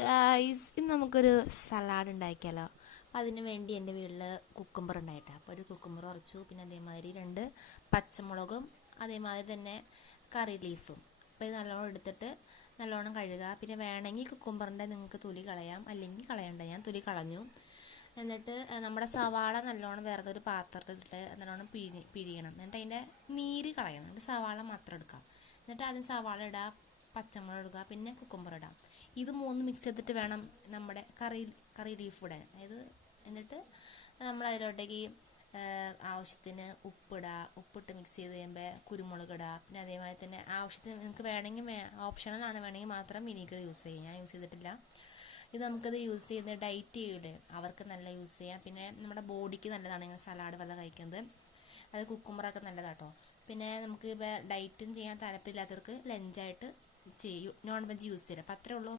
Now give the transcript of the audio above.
Guys, ഇന്ന് നമുക്കൊരു salad ഉണ്ടാക്കിയാലോ. അപ്പോൾ അതിന് വേണ്ടി എൻ്റെ വീട്ടിൽ കുക്കുംബർ ഉണ്ടായിട്ട്, അപ്പോൾ ഒരു കുക്കുംബർ ഉറച്ചു, പിന്നെ അതേമാതിരി 2 പച്ചമുളകും അതേമാതിരി തന്നെ കറി ലീഫും. അപ്പോൾ ഇത് നല്ലോണം എടുത്തിട്ട് നല്ലോണം കഴുകുക. പിന്നെ വേണമെങ്കിൽ കുക്കുംബറിൻ്റെ നിങ്ങൾക്ക് തൊലി കളയാം, അല്ലെങ്കിൽ കളയണ്ട. ഞാൻ തൊലി കളഞ്ഞു. എന്നിട്ട് നമ്മുടെ സവാള നല്ലോണം വേറെ ഒരു പാത്രത്തിലിട്ട് നല്ലോണം പിഴിയണം. എന്നിട്ട് അതിൻ്റെ നീര് കളയണം. എന്നിട്ട് സവാള മാത്രം എടുക്കാം. എന്നിട്ട് ആദ്യം സവാള ഇടുക, പച്ചമുളക് ഇടുക, പിന്നെ കുക്കുംബർ ഇടാം. ഇത് 3 മിക്സ് ചെയ്തിട്ട് വേണം നമ്മുടെ കറി ലീഫ് ഇടാൻ. എന്നിട്ട് നമ്മൾ അതിലോട്ടേക്ക് ആവശ്യത്തിന് ഉപ്പിട്ട് മിക്സ് ചെയ്ത് കഴിയുമ്പോൾ കുരുമുളക് ഇടുക. പിന്നെ അതേമാതിരി തന്നെ ആവശ്യത്തിന് നിങ്ങൾക്ക് വേണമെങ്കിൽ ഓപ്ഷണലാണ്, വേണമെങ്കിൽ മാത്രം വിനീഗർ യൂസ് ചെയ്യും. ഞാൻ യൂസ് ചെയ്തിട്ടില്ല. ഇത് നമുക്കത് യൂസ് ചെയ്ത് ഡയറ്റ് ചെയ്യൂലേ, അവർക്ക് നല്ല യൂസ് ചെയ്യാം. പിന്നെ നമ്മുടെ ബോഡിക്ക് നല്ലതാണ് ഇങ്ങനെ സലാഡ് വല്ല കഴിക്കുന്നത്. അത് കുക്കുംബറൊക്കെ നല്ലതാട്ടോ. പിന്നെ നമുക്ക് ഇപ്പോൾ ഡയറ്റും ചെയ്യാൻ താല്പര്യമില്ലാത്തവർക്ക് ലഞ്ചായിട്ട് നോൺ വെജ് യൂസ് ചെയ്യാം. അപ്പം അത്രേ ഉള്ളൂ.